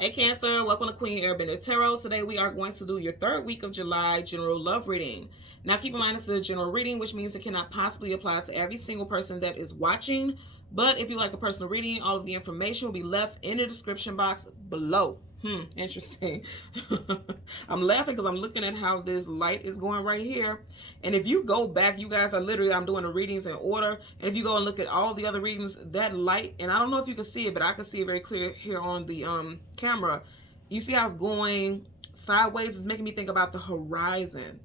Hey Cancer, welcome to Queen Airbender Tarot. Today we are going to do your third week of July general love reading. Now keep in mind this is a general reading, which means it cannot possibly apply to every single person that is watching. But if you like a personal reading, all of the information will be left in the description box below. Interesting. I'm laughing because I'm looking at how this light is going right here. And if you go back, you guys are literally, I'm doing the readings in order. And if you go and look at all the other readings, that light, and I don't know if you can see it, but I can see it very clear here on the camera. You see how it's going sideways? It's making me think about the horizon.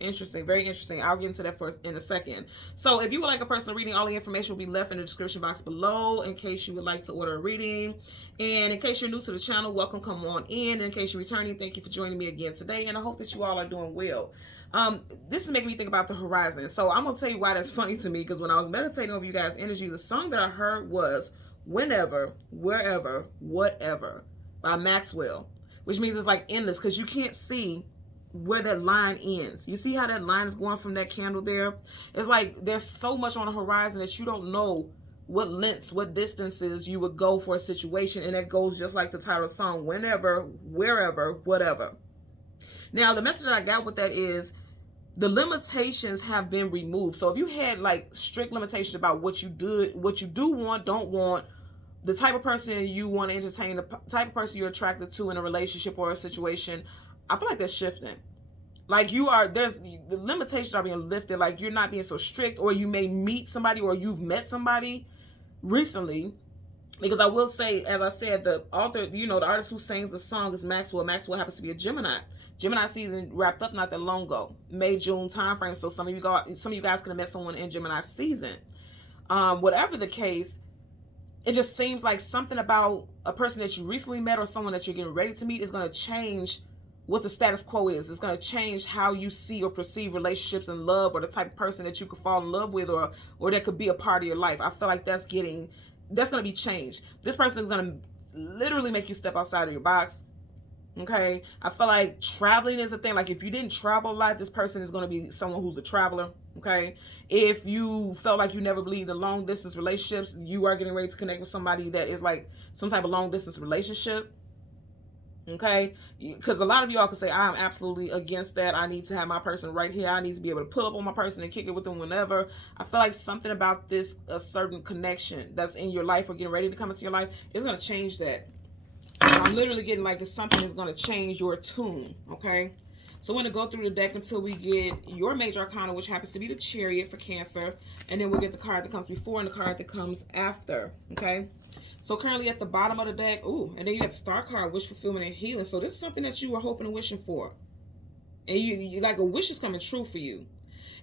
Interesting. Very interesting. I'll get into that first in a second. So if you would like a personal reading, all the information will be left in the description box below in case you would like to order a reading. And in case you're new to the channel, welcome, come on in. And in case you're returning, thank you for joining me again today. And I hope that you all are doing well. This is making me think about the horizon. So I'm going to tell you why that's funny to me, because when I was meditating over you guys' energy, the song that I heard was Whenever, Wherever, Whatever by Maxwell, which means it's like endless because you can't see where that line ends. You see how that line is going from that candle there? It's like there's so much on the horizon that you don't know what lengths, what distances you would go for a situation. And that goes just like the title of the song, whenever, wherever, whatever. Now, the message that I got with that is the limitations have been removed. So if you had like strict limitations about what you do want, don't want, the type of person you want to entertain, the type of person you're attracted to in a relationship or a situation, I feel like that's shifting. Like the limitations are being lifted. Like you're not being so strict, or you may meet somebody, or you've met somebody recently. Because I will say, as I said, the author, the artist who sings the song is Maxwell. Maxwell happens to be a Gemini. Gemini season wrapped up not that long ago, May, June timeframe. So some of you guys could have met someone in Gemini season. Whatever the case, it just seems like something about a person that you recently met or someone that you're getting ready to meet is going to change what the status quo is. It's going to change how you see or perceive relationships and love, or the type of person that you could fall in love with, or that could be a part of your life. I feel like that's going to be changed. This person is going to literally make you step outside of your box. Okay. I feel like traveling is a thing. Like if you didn't travel a lot, this person is going to be someone who's a traveler. Okay. If you felt like you never believed in long distance relationships, you are getting ready to connect with somebody that is like some type of long distance relationship. Okay, because a lot of y'all can say, I'm absolutely against that. I need to have my person right here. I need to be able to pull up on my person and kick it with them whenever. I feel like something about this, a certain connection that's in your life or getting ready to come into your life, is going to change that. I'm literally getting like it's something that's going to change your tune. Okay, so we're going to go through the deck until we get your major arcana, which happens to be the Chariot for Cancer, and then we'll get the card that comes before and the card that comes after. Okay, so currently at the bottom of the deck, and then you have the Star card, Wish Fulfillment and Healing. So this is something that you were hoping and wishing for, and you like a wish is coming true for you.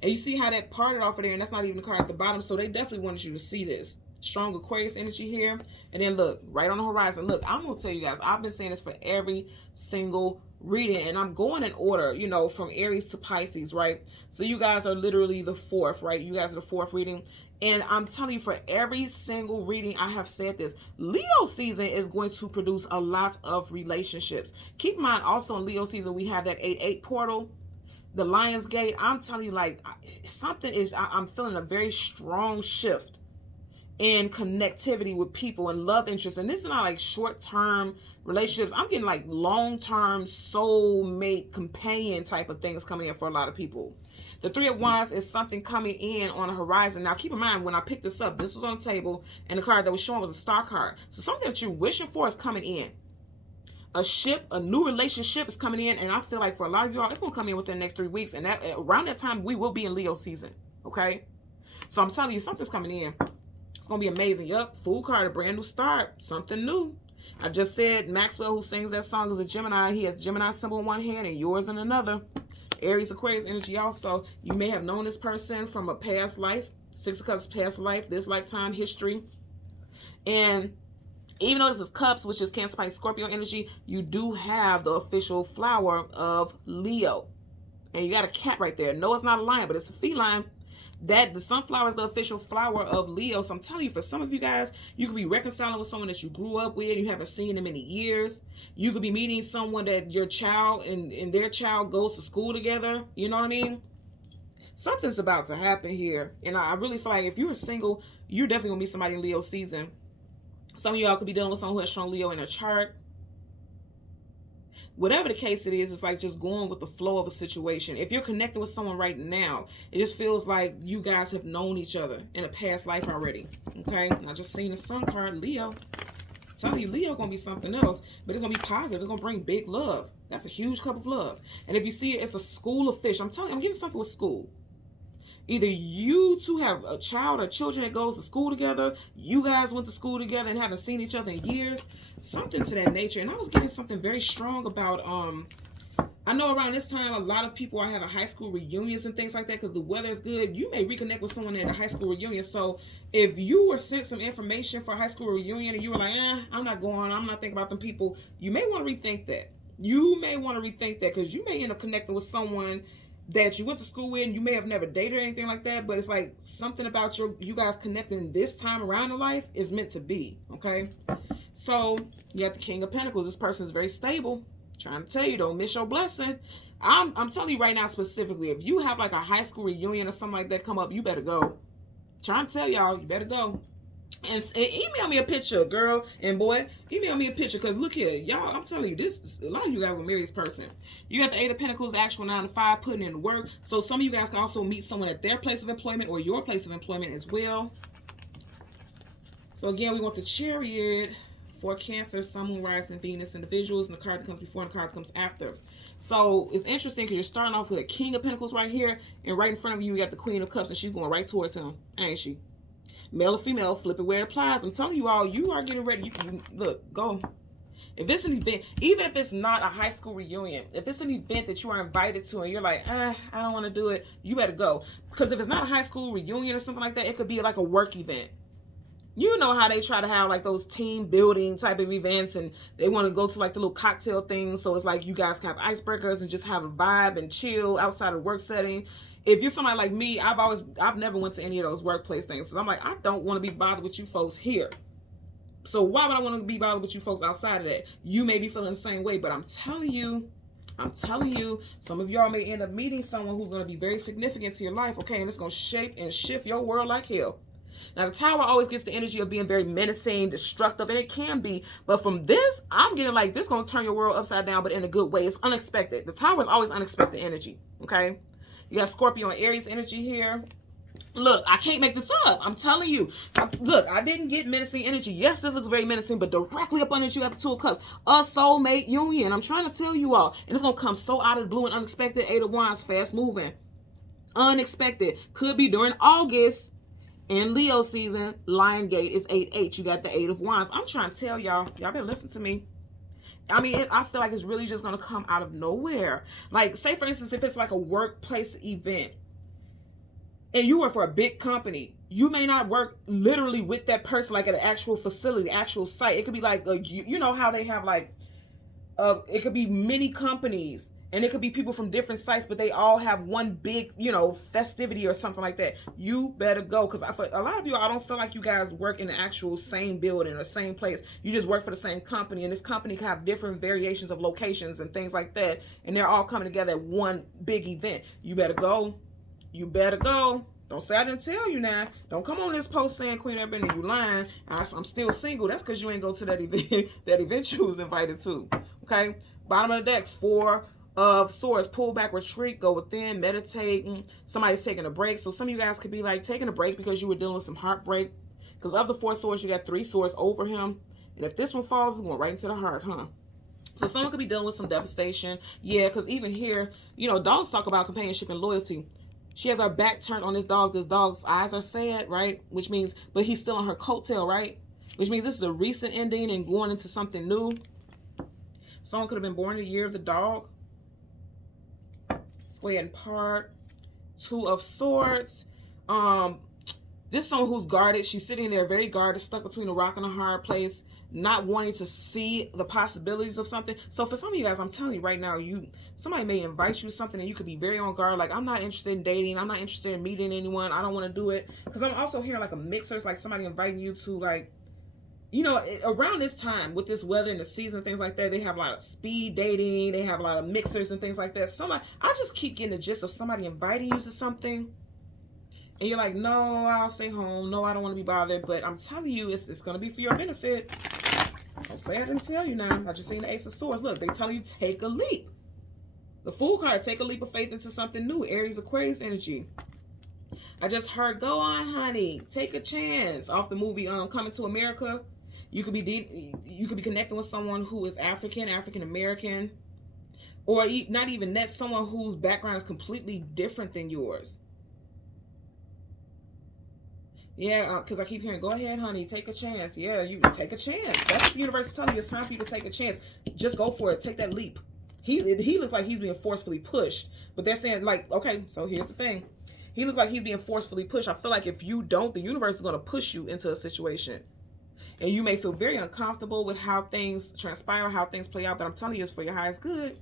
And you see how that parted off of there, and that's not even the card at the bottom. So they definitely wanted you to see this. Strong Aquarius energy here. And then look, right on the horizon. Look, I'm going to tell you guys, I've been saying this for every single reading, and I'm going in order, from Aries to Pisces, right? So you guys are literally the fourth, right? You guys are the fourth reading. And I'm telling you, for every single reading, I have said this. Leo season is going to produce a lot of relationships. Keep in mind, also in Leo season, we have that 8-8 portal, the Lion's Gate. I'm telling you, like, I'm feeling a very strong shift in connectivity with people and love interests. And this is not like short-term relationships. I'm getting like long-term soulmate companion type of things coming in for a lot of people. The Three of Wands is something coming in on the horizon. Now keep in mind, when I picked this up, this was on the table, and the card that was showing was a Star card. So something that you're wishing for is coming in. A ship, a new relationship is coming in, and I feel like for a lot of y'all, it's going to come in within the next 3 weeks, and that around that time, we will be in Leo season, okay? So I'm telling you, something's coming in. It's going to be amazing. Yup, Fool card, a brand new start, something new. I just said Maxwell, who sings that song, is a Gemini. He has Gemini symbol in one hand and yours in another. Aries, Aquarius energy also. You may have known this person from a past life. Six of Cups, past life, this lifetime history. And even though this is Cups, which is Cancer, Pisces, Scorpio energy, you do have the official flower of Leo. And you got a cat right there. No, it's not a lion, but it's a feline. That the sunflower is the official flower of Leo. So I'm telling you, for some of you guys, you could be reconciling with someone that you grew up with, you haven't seen in many years. You could be meeting someone that your child and their child goes to school together. You know what I mean? Something's about to happen here. And I really feel like if you're single, you're definitely gonna meet somebody in Leo season. Some of y'all could be dealing with someone who has strong Leo in their chart. Whatever the case it is, it's like just going with the flow of a situation. If you're connected with someone right now, it just feels like you guys have known each other in a past life already. Okay, I just seen the sun card, Leo. I'm telling you, Leo gonna be something else, but it's gonna be positive. It's gonna bring big love. That's a huge cup of love. And if you see it, it's a school of fish. I'm telling you, I'm getting something with school. Either you two have a child or children that goes to school together, you guys went to school together and haven't seen each other in years, something to that nature. And I was getting something very strong about, I know around this time, a lot of people are having high school reunions and things like that because the weather is good. You may reconnect with someone at a high school reunion. So if you were sent some information for a high school reunion and you were like, I'm not going, I'm not thinking about them people, you may want to rethink that. You may want to rethink that because you may end up connecting with someone that you went to school with and you may have never dated or anything like that, but it's like something about you guys connecting this time around in life is meant to be, okay? So you have the King of Pentacles. This person is very stable. Trying to tell you, don't miss your blessing. I'm telling you right now specifically, if you have like a high school reunion or something like that come up, you better go. Trying to tell y'all, you better go. And email me a picture, girl and boy. Email me a picture, because look here, y'all, I'm telling you, a lot of you guys will marry this person. You got the Eight of Pentacles, the actual 9 to 5, putting in the work. So some of you guys can also meet someone at their place of employment or your place of employment as well. So again, we want the Chariot for Cancer, Sun, Moon, Rising, Venus individuals, and the card that comes before and the card that comes after. So it's interesting because you're starting off with a King of Pentacles right here, and right in front of you, you got the Queen of Cups, and she's going right towards him, ain't she? Male or female, flip it where it applies. I'm telling you all, you are getting ready. You can look, go. If it's an event, even if it's not a high school reunion, if it's an event that you are invited to and you're like, I don't want to do it, you better go. Because if it's not a high school reunion or something like that, it could be like a work event. You know how they try to have like those team building type of events, and they want to go to like the little cocktail things. So it's like you guys can have icebreakers and just have a vibe and chill outside of work setting. If you're somebody like me, I've never went to any of those workplace things. So I'm like, I don't want to be bothered with you folks here. So why would I want to be bothered with you folks outside of that? You may be feeling the same way, but I'm telling you, some of y'all may end up meeting someone who's going to be very significant to your life, okay? And it's going to shape and shift your world like hell. Now, the Tower always gets the energy of being very menacing, destructive, and it can be. But from this, I'm getting like, this is going to turn your world upside down, but in a good way. It's unexpected. The Tower is always unexpected energy, okay? You got Scorpio and Aries energy here. Look, I can't make this up. I'm telling you. Look, I didn't get menacing energy. Yes, this looks very menacing, but directly up under you have the Two of Cups. A soulmate union. I'm trying to tell you all. And it's going to come so out of the blue and unexpected. Eight of Wands, fast moving. Unexpected. Could be during August. In Leo season, Lion Gate is 8-8. You got the Eight of Wands. I'm trying to tell y'all. Y'all better listen to me. I mean, I feel like it's really just going to come out of nowhere. Like, say, for instance, if it's like a workplace event and you work for a big company, you may not work literally with that person, like at an actual facility, actual site. It could be like, you know how they have like, it could be many companies. And it could be people from different sites, but they all have one big, festivity or something like that. You better go. Because for a lot of you, I don't feel like you guys work in the actual same building or same place. You just work for the same company. And this company can have different variations of locations and things like that. And they're all coming together at one big event. You better go. You better go. Don't say I didn't tell you now. Don't come on this post saying Queen Urban and you lying. I'm still single. That's because you ain't go to that event, that event you was invited to. Okay? Bottom of the deck, 4 of Swords, pull back, retreat, go within, meditating. Somebody's taking a break. So some of you guys could be like taking a break because you were dealing with some heartbreak. Because of the 4 swords, you got 3 swords over him. And if this one falls, it's going right into the heart, huh? So someone could be dealing with some devastation. Yeah, because even here, dogs talk about companionship and loyalty. She has her back turned on this dog. This dog's eyes are sad, right? Which means, but he's still on her coattail, right? Which means this is a recent ending and going into something new. Someone could have been born in the year of the dog. Let's go ahead and part. 2 of Swords. This is someone who's guarded. She's sitting there very guarded, stuck between a rock and a hard place, not wanting to see the possibilities of something. So for some of you guys, I'm telling you right now, somebody may invite you to something and you could be very on guard. Like, I'm not interested in dating. I'm not interested in meeting anyone. I don't want to do it. Because I'm also hearing like a mixer. It's like somebody inviting you to like, around this time with this weather and the season, things like that, they have a lot of speed dating. They have a lot of mixers and things like that. I just keep getting the gist of somebody inviting you to something. And you're like, no, I'll stay home. No, I don't want to be bothered. But I'm telling you, it's going to be for your benefit. Don't say I didn't tell you now. I just seen the Ace of Swords. Look, they tell you take a leap. The Fool card, take a leap of faith into something new. Aries, Aquarius energy. I just heard, go on, honey. Take a chance. Off the movie Coming to America. You could be connecting with someone who is African, African American, or not even that, someone whose background is completely different than yours. Yeah, because I keep hearing, go ahead, honey, take a chance. Yeah, you take a chance. That's what the universe is telling you. It's time for you to take a chance. Just go for it. Take that leap. He looks like he's being forcefully pushed. But they're saying, like, okay, so here's the thing. He looks like he's being forcefully pushed. I feel like if you don't, the universe is going to push you into a situation. And you may feel very uncomfortable with how things transpire, how things play out. But I'm telling you, it's for your highest good.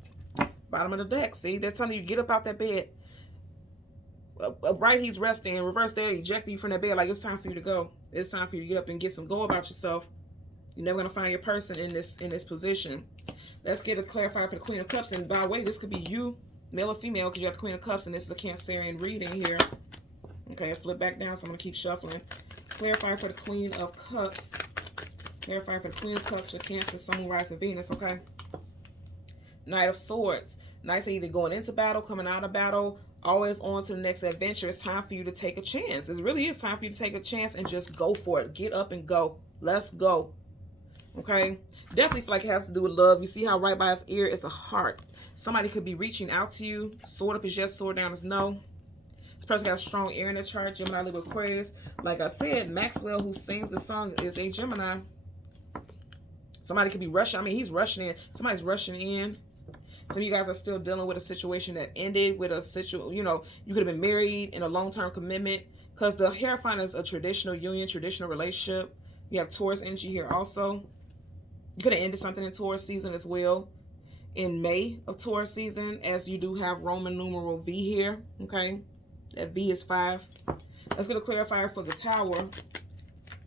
Bottom of the deck. See, they're telling you, get up out that bed. Right, he's resting. In reverse, they're ejecting you from that bed. Like, it's time for you to go. It's time for you to get up and get some go about yourself. You're never going to find your person in this position. Let's get a clarifier for the Queen of Cups. And by the way, this could be you, male or female, because you have the Queen of Cups, and this is a Cancerian reading here. Okay, flip back down, so I'm going to keep shuffling. Clarifier for the Queen of Cups. Clarifier for the Queen of Cups for Cancer, Sun, Moon, Rise, and Venus, okay? Knight of Swords. Knights are either going into battle, coming out of battle, always on to the next adventure. It's time for you to take a chance. It really is time for you to take a chance and just go for it. Get up and go. Let's go. Okay? Definitely feel like it has to do with love. You see how right by his ear is a heart. Somebody could be reaching out to you. Sword up is yes, sword down is no. This person got a strong air in their chart. Gemini, Libra, Aquarius. Like I said, Maxwell, who sings the song, is a Gemini. Somebody could be rushing. I mean, he's rushing in. Somebody's rushing in. Some of you guys are still dealing with a situation that ended with a situation, you know, you could have been married in a long-term commitment, because the Hierophant is a traditional union, traditional relationship. You have Taurus energy here also. You could have ended something in Taurus season as well in May of Taurus season, as you do have Roman numeral V here, okay? That V is 5. Let's get a clarifier for the Tower.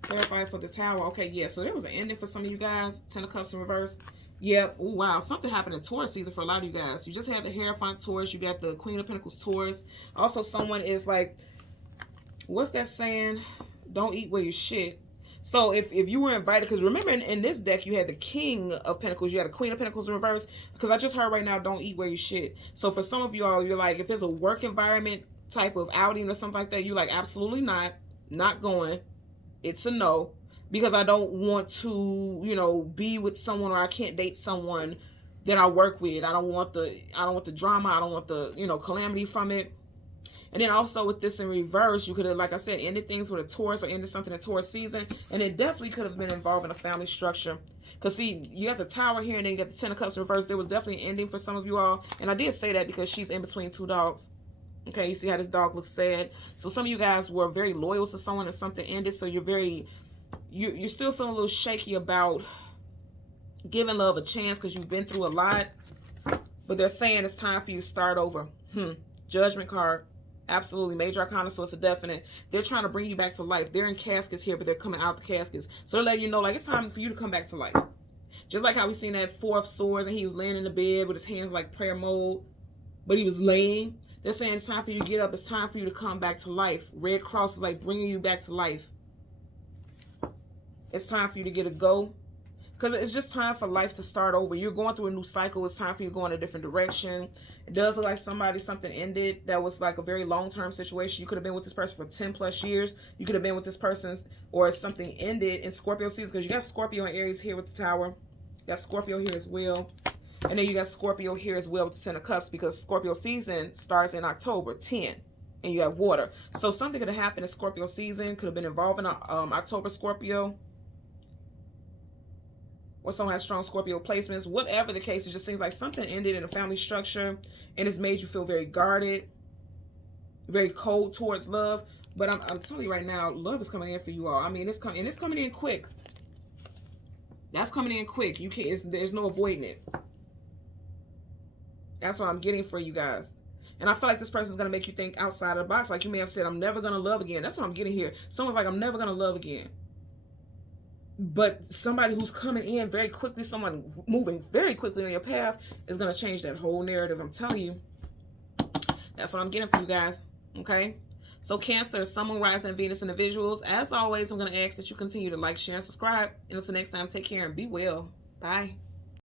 Clarifier for the Tower. Okay, yeah, so there was an ending for some of you guys. 10 of Cups in reverse. Yep. Oh, wow. Something happened in Taurus season for a lot of you guys. You just have the Hierophant Taurus. You got the Queen of Pentacles Taurus. Also, someone is like, what's that saying? Don't eat where you shit. So if you were invited, because remember in this deck, you had the King of Pentacles. You had the Queen of Pentacles in reverse. Because I just heard right now, don't eat where you shit. So for some of y'all, you're like, if it's a work environment type of outing or something like that, you're like, absolutely not going. It's a no. Because I don't want to, you know, be with someone, or I can't date someone that I work with. I don't want the drama. I don't want the, you know, calamity from it. And then also with this in reverse, you could have, like I said, ended things with a Taurus, or ended something in Taurus season. And it definitely could have been involved in a family structure. Because see, you got the Tower here, and then you got the 10 of Cups in reverse. There was definitely an ending for some of you all. And I did say that because she's in between 2 dogs. Okay, you see how this dog looks sad. So some of you guys were very loyal to someone and something ended. So you're still feeling a little shaky about giving love a chance because you've been through a lot. But they're saying it's time for you to start over. Judgment card. Absolutely. Major arcana, so it's a definite. They're trying to bring you back to life. They're in caskets here, but they're coming out the caskets. So they're letting you know, like, it's time for you to come back to life. Just like how we seen that 4 of Swords, and he was laying in the bed with his hands like prayer mode, but he was laying. They're saying it's time for you to get up. It's time for you to come back to life. Red Cross is like bringing you back to life. It's time for you to get a go. Because it's just time for life to start over. You're going through a new cycle. It's time for you to go in a different direction. It does look like something ended that was like a very long-term situation. You could have been with this person for 10 plus years. You could have been with this person, or something ended in Scorpio season, because you got Scorpio and Aries here with the Tower. You got Scorpio here as well. And then you got Scorpio here as well with the 10 of Cups, because Scorpio season starts in October 10. And you have water. So something could have happened in Scorpio season. Could have been involving October Scorpio. Or someone has strong Scorpio placements. Whatever the case, it just seems like something ended in a family structure, and it's made you feel very guarded, very cold towards love. But I'm telling you right now, love is coming in for you all. I mean, it's coming in quick. That's coming in quick. You can't. There's no avoiding it. That's what I'm getting for you guys. And I feel like this person's gonna make you think outside of the box. Like you may have said, I'm never gonna love again. That's what I'm getting here. Someone's like, I'm never gonna love again. But somebody who's coming in very quickly, someone moving very quickly on your path, is going to change that whole narrative. I'm telling you. That's what I'm getting for you guys. Okay? So Cancer, Sun, Moon, Rising, and Venus individuals, as always, I'm going to ask that you continue to like, share, and subscribe. And until next time, take care and be well. Bye.